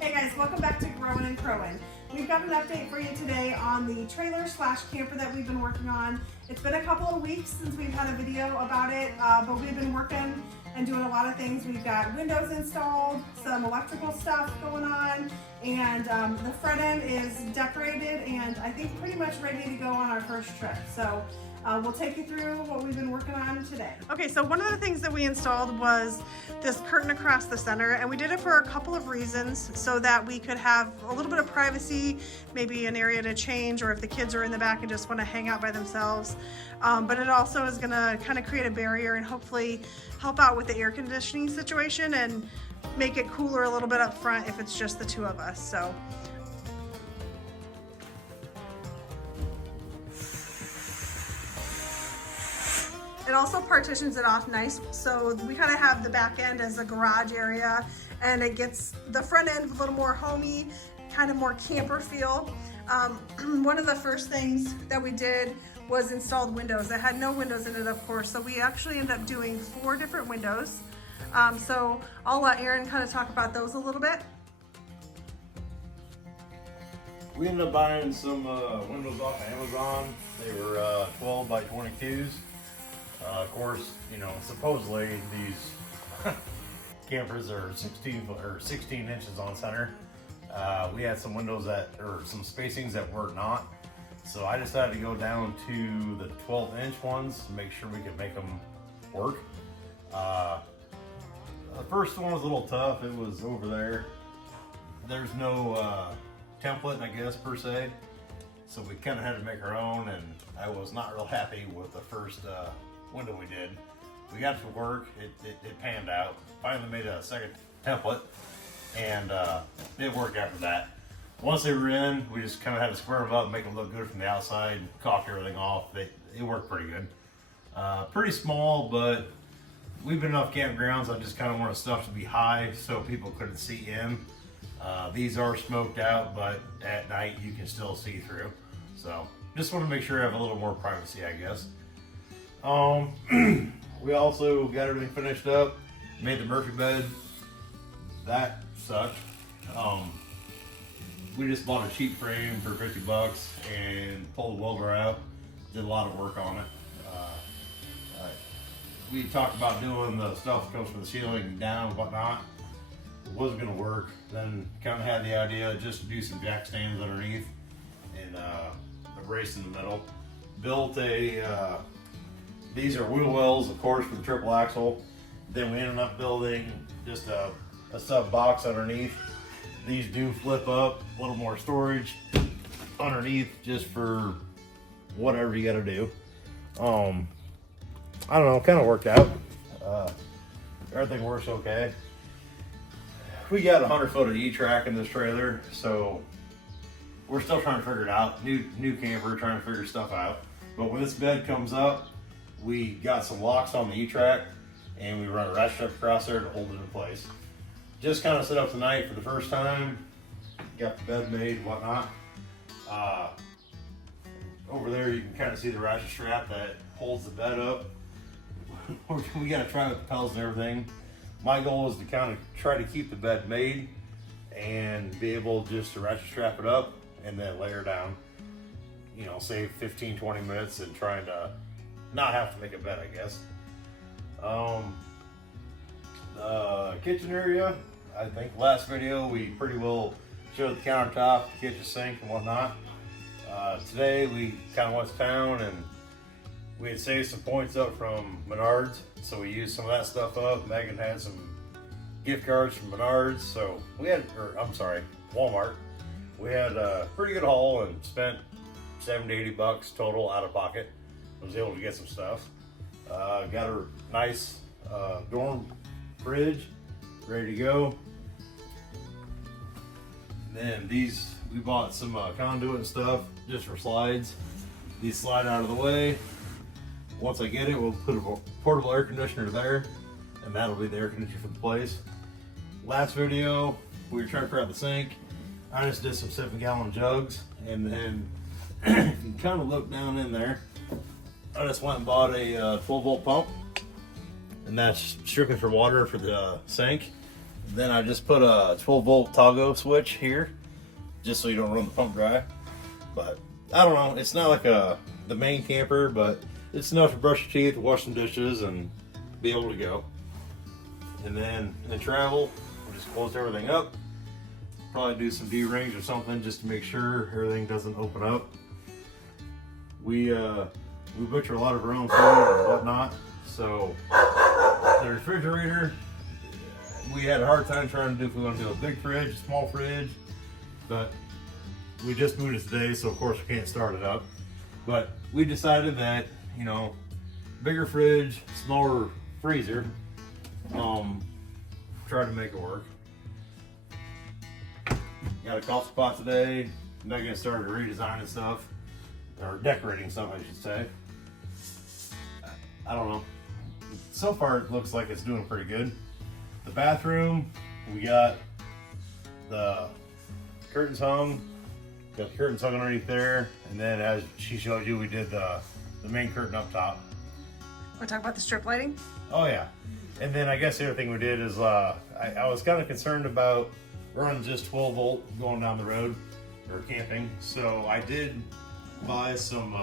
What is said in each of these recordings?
Hey guys, welcome back to Growin Crowin. We've got an update for you today on the trailer slash camper that we've been working on. It's been a couple of weeks since we've had a video about it, but we've been working and doing a lot of things. We've got windows installed, some electrical stuff going on, and the front end is decorated and I think pretty much ready to go on our first trip. So we'll take you through what we've been working on today. Okay, so one of the things that we installed was this curtain across the center, and we did it for a couple of reasons, so that we could have a little bit of privacy, maybe an area to change, or if the kids are in the back and just want to hang out by themselves. But it also is going to kind of create a barrier and hopefully help out with the air conditioning situation and make it cooler a little bit up front if it's just the two of us. So it also partitions it off nice, so we kind of have the back end as a garage area, and it gets the front end a little more homey, kind of more camper feel. One of the first things that we did was installed windows. It had no windows in it, of course, so we actually ended up doing 4 different windows. So I'll let Aaron kind of talk about those a little bit. We ended up buying some windows off of Amazon. They were 12 by 22s. Of course, you know, supposedly these campers are 16 inches on center. We had some windows or some spacings that were not. So I decided to go down to the 12-inch ones to make sure we could make them work. The first one was a little tough. It was over there. There's no template, I guess, per se. So we kind of had to make our own, and I was not real happy with the first window we did. We got it to work, it panned out. Finally made a second template, and it worked after that. Once they were in, we just kind of had to square them up, make them look good from the outside, caulk everything off. It worked pretty good. Pretty small, but we've been enough campgrounds. I just kind of wanted stuff to be high so people couldn't see in. These are smoked out, but at night you can still see through. So just want to make sure I have a little more privacy, I guess. We also got everything finished up, made the Murphy bed. That sucked. We just bought a cheap frame for 50 bucks and pulled the welder out. Did a lot of work on it. We talked about doing the stuff that comes from the ceiling down and whatnot. It wasn't gonna work. Then kind of had the idea just to do some jack stands underneath and a brace in the middle. Built these are wheel wells, of course, for the triple axle. Then we ended up building just a sub box underneath. These do flip up, a little more storage underneath just for whatever you gotta do. I don't know, kind of worked out. Everything works okay. We got 100 foot of E-track in this trailer, so we're still trying to figure it out. New camper, trying to figure stuff out. But when this bed comes up, we got some locks on the E-track, and we run a ratchet strap across there to hold it in place. Just kind of set up tonight for the first time. Got the bed made and whatnot. Over there you can kind of see the ratchet strap that holds the bed up. We got to try with the pedals and everything. My goal is to kind of try to keep the bed made and be able just to ratchet strap it up and then layer down. You know, save 15-20 minutes and trying to not have to make a bed, I guess. The kitchen area, I think last video we pretty well showed the countertop, the kitchen sink and whatnot. Today we kind of went to town and we had saved some points up from Menards, so we used some of that stuff up. Megan had some gift cards from Menards, so we had, Walmart. We had a pretty good haul and spent 70 to 80 bucks total out of pocket. I was able to get some stuff. Got a nice dorm fridge ready to go. And then these, we bought some conduit and stuff just for slides. These slide out of the way. Once I get it, we'll put a portable air conditioner there, and that'll be the air conditioner for the place. Last video, we were trying to figure out the sink. I just did some 7-gallon jugs, and then you can kind of look down in there. I just went and bought a 12-volt pump, and that's strictly for water for the sink. Then I just put a 12-volt toggle switch here, just so you don't run the pump dry. But I don't know, it's not like the main camper, but it's enough to brush your teeth, wash some dishes, and be able to go. And then in travel, we'll just close everything up. Probably do some D-rings or something just to make sure everything doesn't open up. We butcher a lot of our own food and whatnot, so the refrigerator, we had a hard time trying to do if we want to do a big fridge, a small fridge, but we just moved it today, so of course we can't start it up. But we decided that, you know, bigger fridge, smaller freezer, try to make it work. Got a coffee pot today. I'm not gonna start redesigning stuff, or decorating stuff, I should say. I don't know. So far it looks like it's doing pretty good. The bathroom, we got the curtains hung. Got the curtains hung underneath there, and then as she showed you, we did the main curtain up top. Want to talk about the strip lighting? Oh yeah. And then I guess the other thing we did is I was kind of concerned about running just 12 volt going down the road or camping. So I did buy some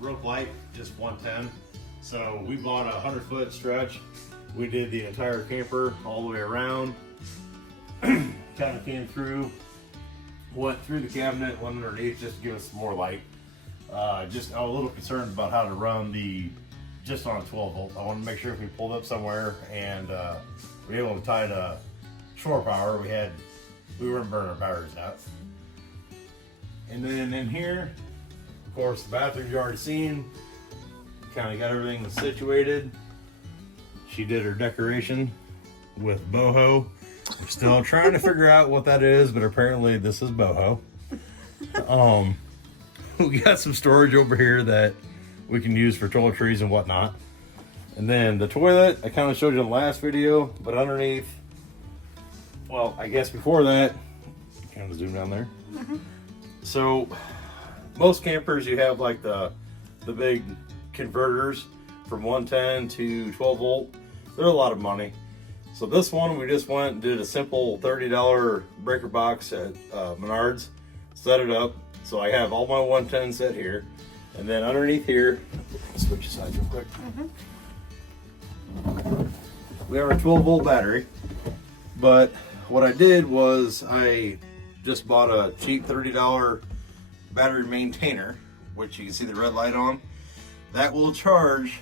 rope light, just 110. So we bought a 100-foot stretch. We did the entire camper all the way around. Kind of came through, went through the cabinet, went underneath just to give us some more light. Just I was a little concerned about how to run just on a 12 volt. I wanted to make sure if we pulled up somewhere and we were able to tie to shore power, we weren't burning our batteries out. And then in here, of course, the bathroom you already seen. Kind of got everything situated. She did her decoration with boho. We're still trying to figure out what that is, but apparently this is boho. We got some storage over here that we can use for toiletries and whatnot. And then the toilet, I kind of showed you in the last video, but underneath, well, I guess before that, kind of zoom down there. So most campers, you have like the big converters from 110 to 12 volt. They're a lot of money. So this one, we just went and did a simple $30 breaker box at Menards, set it up. So I have all my 110 set here. And then underneath here, switch sides real quick. We have our 12 volt battery. But what I did was I just bought a cheap $30 battery maintainer, which you can see the red light on. That will charge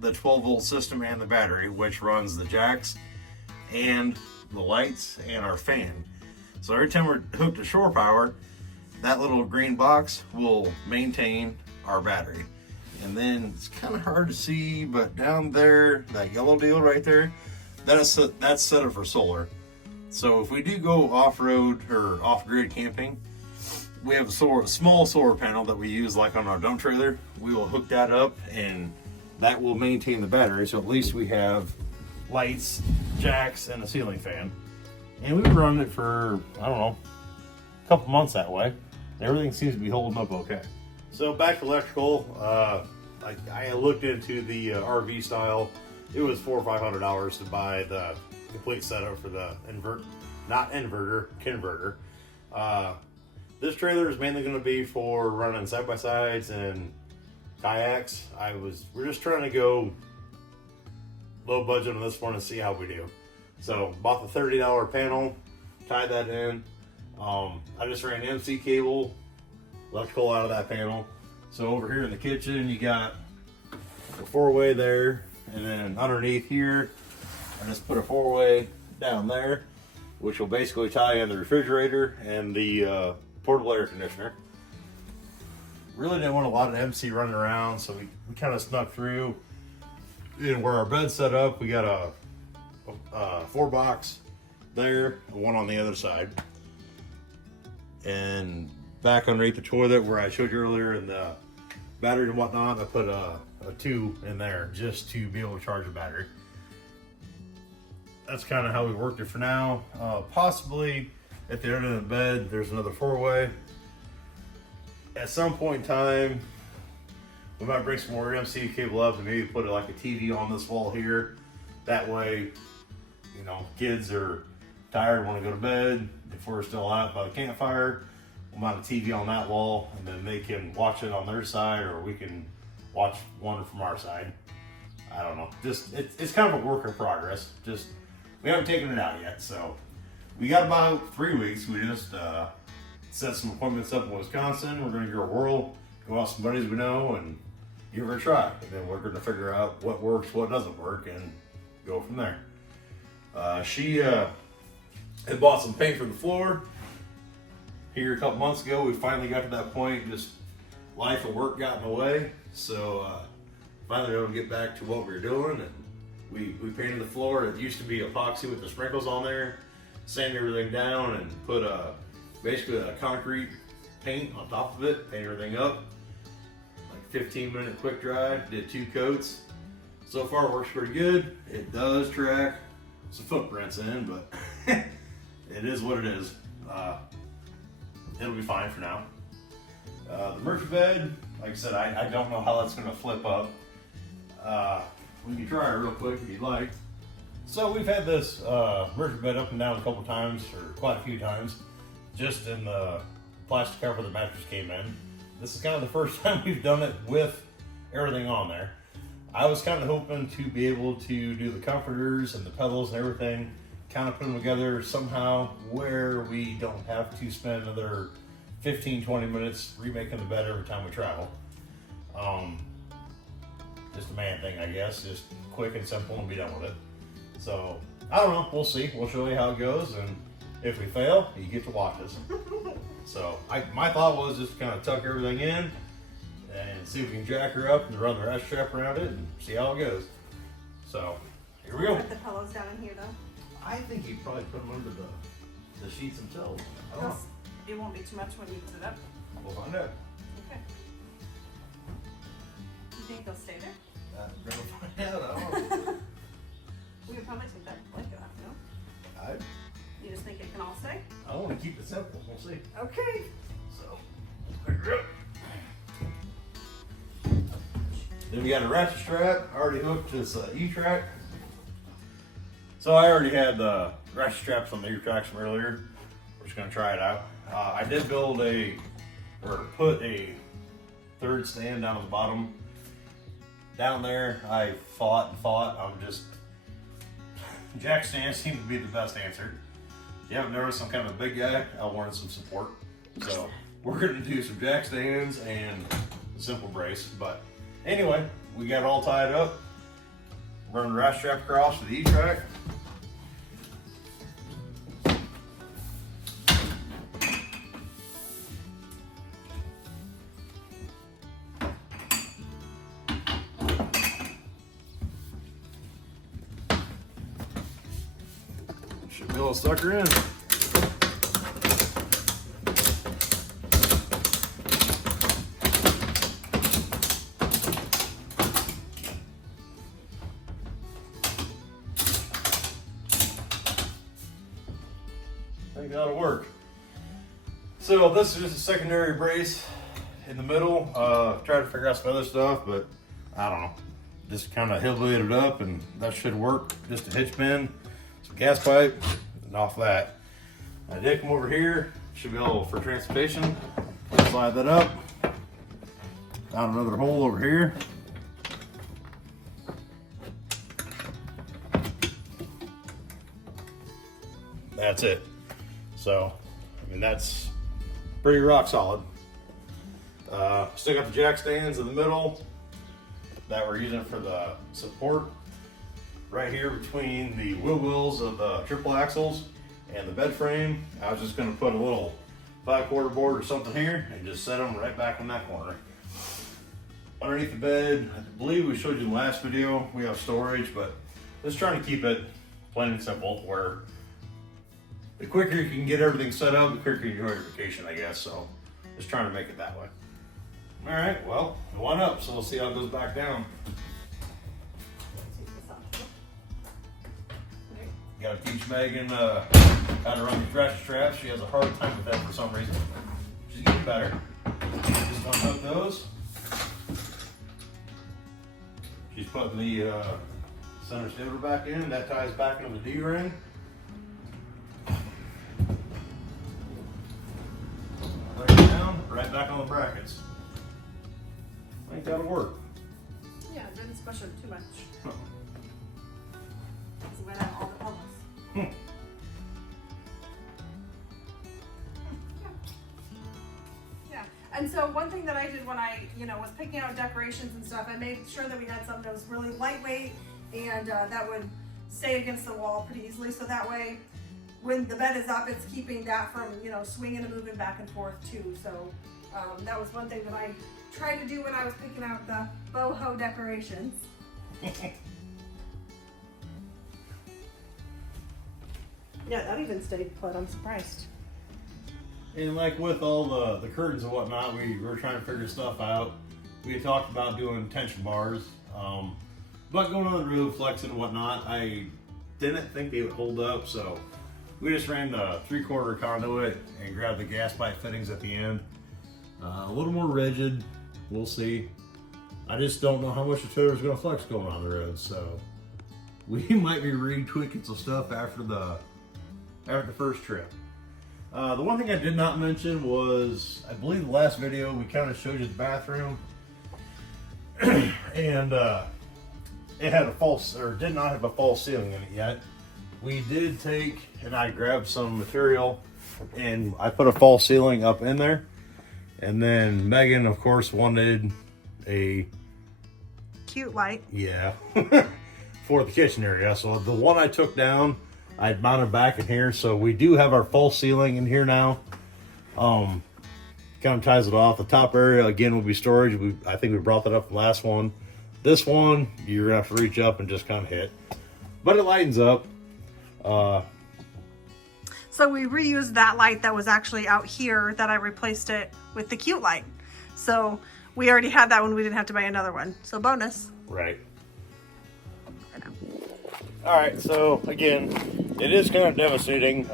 the 12 volt system and the battery, which runs the jacks and the lights and our fan. So every time we're hooked to shore power, that little green box will maintain our battery. And then it's kind of hard to see, but down there, that yellow deal right there, that's set up for solar. So if we do go off-road or off-grid camping, we have a small solar panel that we use like on our dump trailer. We will hook that up and that will maintain the battery. So at least we have lights, jacks, and a ceiling fan. And we've run it for, I don't know, a couple months that way. Everything seems to be holding up okay. So back to electrical, I looked into the RV style. It was $400 or $500 to buy the complete setup for the converter. This trailer is mainly going to be for running side-by-sides and kayaks. We're just trying to go low budget on this one and see how we do. So bought the $30 panel, tied that in. I just ran MC cable, electrical out of that panel. So over here in the kitchen, you got a 4-way there, and then underneath here, I just put a 4-way down there, which will basically tie in the refrigerator and the portable air conditioner. Really didn't want a lot of MC running around, so we kind of snuck through. And where our bed's set up, we got a 4-box there, one on the other side. And back underneath the toilet where I showed you earlier in the battery and whatnot, I put a 2 in there just to be able to charge the battery. That's kind of how we worked it for now. Possibly at the end of the bed, there's another 4-way. At some point in time, we might bring some more MC cable up and maybe put like a TV on this wall here. That way, you know, kids or tired, want to go to bed. If we're still out by the campfire, we'll mount a TV on that wall, and then they can watch it on their side, or we can watch one from our side. I don't know. Just it's kind of a work in progress. Just we haven't taken it out yet, so we got about 3 weeks. We just set some appointments up in Wisconsin. We're going to go whirl, go out with some buddies we know, and give her a try. And then we're going to figure out what works, what doesn't work, and go from there. She had bought some paint for the floor. Here a couple months ago, we finally got to that point. Just life and work got in the way, so finally able to get back to what we were doing, and we painted the floor. It used to be epoxy with the sprinkles on there, sand everything down, and put basically a concrete paint on top of it, paint everything up. Like 15-minute quick dry, did 2 coats. So far it works pretty good. It does track some footprints in, but it is what it is. It'll be fine for now. The merch bed, like I said, I don't know how that's gonna flip up. We can try it real quick if you'd like. So we've had this merch bed up and down a couple times, or quite a few times, just in the plastic cover the mattress came in. This is kind of the first time we've done it with everything on there. I was kind of hoping to be able to do the comforters and the pillows and everything, kind of put them together somehow where we don't have to spend another 15-20 minutes remaking the bed every time we travel. Just a man thing, I guess, just quick and simple and be done with it. So I don't know, we'll see. We'll show you how it goes, and if we fail, you get to watch us. So my thought was just kind of tuck everything in and see if we can jack her up and run the ratchet strap around it and see how it goes. So here we go. Put the pillows down in here though. I think you probably put them under the sheets themselves. I don't know. It won't be too much when you put it up. We'll find out. Okay. You think they'll stay there? We're gonna find out. I don't know. We could probably take that blanket off, no? You just think it can all stay? I want to keep it simple. We'll see. Okay. So let's pick her up. Then we got a ratchet strap already hooked to this E-track. So I already had the ratchet straps on the E-tracks from earlier. We're just gonna try it out. I did put a third stand down on the bottom. Down there, I fought. Jack stands seem to be the best answer. If you haven't noticed, I'm kind of a big guy. I wanted some support. So we're gonna do some jack stands and a simple brace. But anyway, we got it all tied up. Run the ratchet strap across to the E-track. Should be able to suck her in. I think that'll work. So this is just a secondary brace in the middle. Try to figure out some other stuff, but I don't know. Just kind of hillbillied it up, and that should work. Just a hitch pin, some gas pipe, and off that. I did come over here. Should be able for transportation. Slide that up. Found another hole over here. That's it. So, I mean, that's pretty rock solid. Still got the jack stands in the middle that we're using for the support. Right here between the wheels of the triple axles and the bed frame, I was just gonna put a little 5/4 board or something here and just set them right back in that corner. Underneath the bed, I believe we showed you in the last video, we have storage, but just trying to keep it plain and simple where the quicker you can get everything set up, the quicker you enjoy your vacation, I guess. So just trying to make it that way. All right, well, one up, so we'll see how it goes back down. Got to teach Megan how to run these ratchet straps. She has a hard time with that for some reason. She's getting better. Just unhook those. She's putting the center stabler back in. That ties back into the D-ring. right back on the brackets. I think that'll work. Yeah, it didn't squish it too much. Huh. That's the way I all the elbows. Yeah. And so one thing that I did when I, was picking out decorations and stuff, I made sure that we had something that was really lightweight and that would stay against the wall pretty easily. So that way, when the bed is up, it's keeping that from, swinging and moving back and forth too. So that was one thing that I tried to do when I was picking out the boho decorations. Yeah, that even stayed put. I'm surprised. And like with all the curtains and whatnot, we were trying to figure stuff out. We had talked about doing tension bars, but going on the roof, flexing and whatnot, I didn't think they would hold up, so we just ran the 3/4 conduit and grabbed the gas pipe fittings at the end. A little more rigid, we'll see. I just don't know how much the trailer's gonna flex going on the road, so we might be retweaking some stuff after the first trip. The one thing I did not mention was, I believe the last video we kind of showed you the bathroom, and it had a false, or did not have a false ceiling in it yet. We did take, and I grabbed some material, and I put a false ceiling up in there. And then Megan, of course, wanted a Cute light. Yeah, for the kitchen area. So the one I took down, I mounted back in here. So we do have our false ceiling in here now. Kind of ties it off. The top area again will be storage. I think we brought that up in the last one. This one, you're gonna have to reach up and just kind of hit, but it lightens up. So we reused that light that was actually out here that I replaced it with the cute light. So we already had that one. We didn't have to buy another one. So bonus. Right. All right. So again, it is kind of devastating.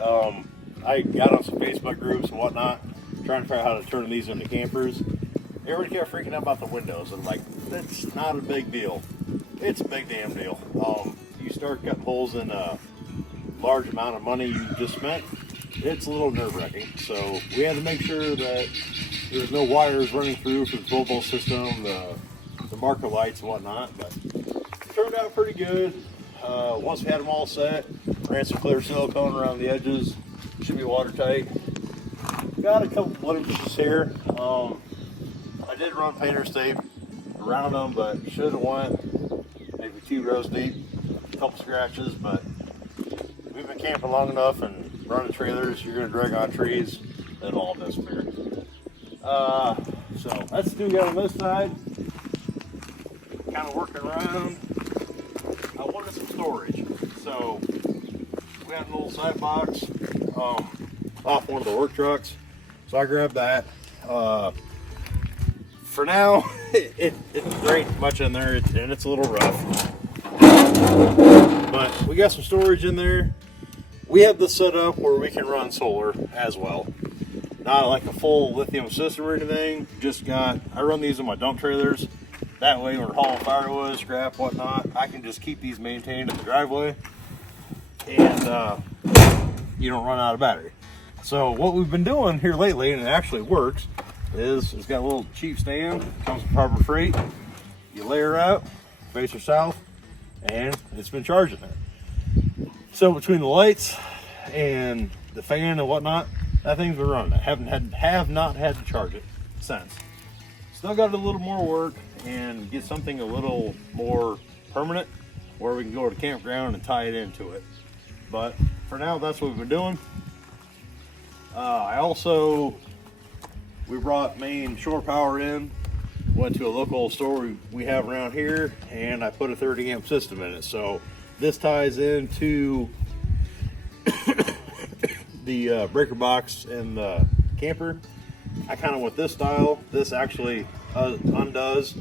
I got on some Facebook groups and whatnot, trying to figure out how to turn these into campers. Everybody kept freaking out about the windows. I'm like, that's not a big deal. It's a big damn deal. You start cutting holes in a large amount of money you just spent, it's a little nerve-wracking. So we had to make sure that there's no wires running through for the boho system, the marker lights and whatnot, but it turned out pretty good. Once we had them all set, ran some clear silicone around the edges, should be watertight. Got a couple blemishes here. I did run painter's tape around them, but should have went maybe 2 rows deep, a couple scratches, but we've been camping long enough and running trailers, you're going to drag on trees, it'll all disappear. So that's the we got on this side. Kind of working around. I wanted some storage, so we had a little side box off one of the work trucks, so I grabbed that. For now, it's great much in there, and it's a little rough, but we got some storage in there. We have this set up where we can run solar as well. Not like a full lithium system or anything, I run these in my dump trailers. That way when we're hauling firewood, scrap, whatnot, I can just keep these maintained in the driveway, and you don't run out of battery. So what we've been doing here lately, and it actually works, is it's got a little cheap stand, comes with Harbor Freight. You layer out, face her south, and it's been charging it. So between the lights and the fan and whatnot, that thing's been running. I have not had to charge it since. Still got a little more work and get something a little more permanent where we can go to the campground and tie it into it. But for now, that's what we've been doing. We brought main shore power in, went to a local store we have around here, and I put a 30 amp system in it. So this ties into the breaker box in the camper. I kind of went this style. This actually undoes,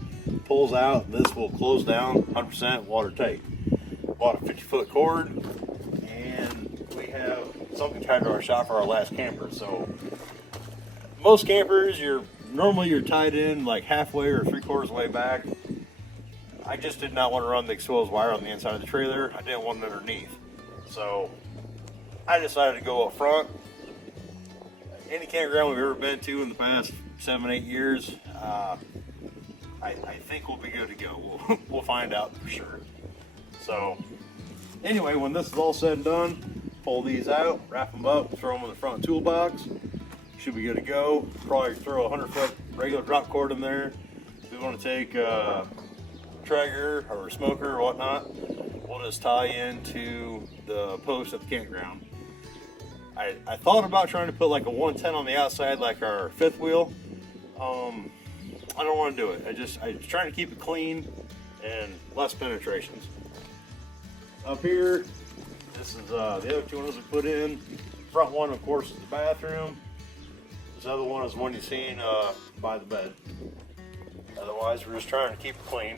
pulls out. This will close down 100% watertight. Bought a 50-foot cord, and we have something tied to our shop for our last camper. So most campers, you're tied in like halfway or 3/4 way back. I just did not want to run the exposed wire on the inside of the trailer. I didn't want it underneath. So I decided to go up front. Any campground we've ever been to in the past 7, 8 years, I think we'll be good to go. We'll find out for sure. So anyway, when this is all said and done, pull these out, wrap them up, throw them in the front toolbox. Should be good to go. Probably throw a 100-foot regular drop cord in there. If we want to take a Traeger or a smoker or whatnot, we'll just tie into the post at the campground. I thought about trying to put like a 110 on the outside like our fifth wheel. I don't want to do it. I'm trying to keep it clean and less penetrations. Up here, this is the other two windows we put in. Front one, of course, is the bathroom. This other one is one you've seen by the bed. Otherwise, we're just trying to keep it clean.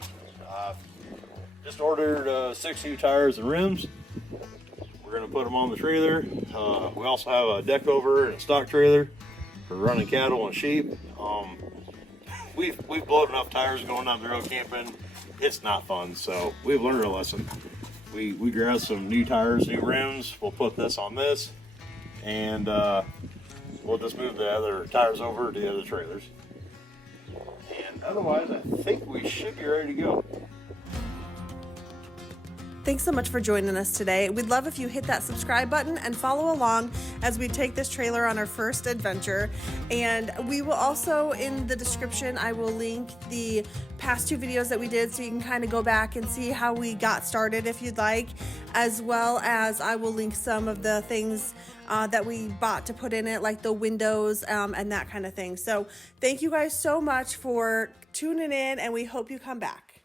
Just ordered 6 new tires and rims. We're going to put them on the trailer. We also have a deck over and a stock trailer for running cattle and sheep. We've blown enough tires going down the road camping. It's not fun, so we've learned our lesson. We grabbed some new tires, new rims. We'll put this on this, and we'll just move the other tires over to the other trailers. And otherwise, I think we should be ready to go. Thanks so much for joining us today. We'd love if you hit that subscribe button and follow along as we take this trailer on our first adventure. And we will also, in the description, I will link the past 2 videos that we did so you can kind of go back and see how we got started if you'd like, as well as I will link some of the things that we bought to put in it, like the windows and that kind of thing. So thank you guys so much for tuning in, and we hope you come back.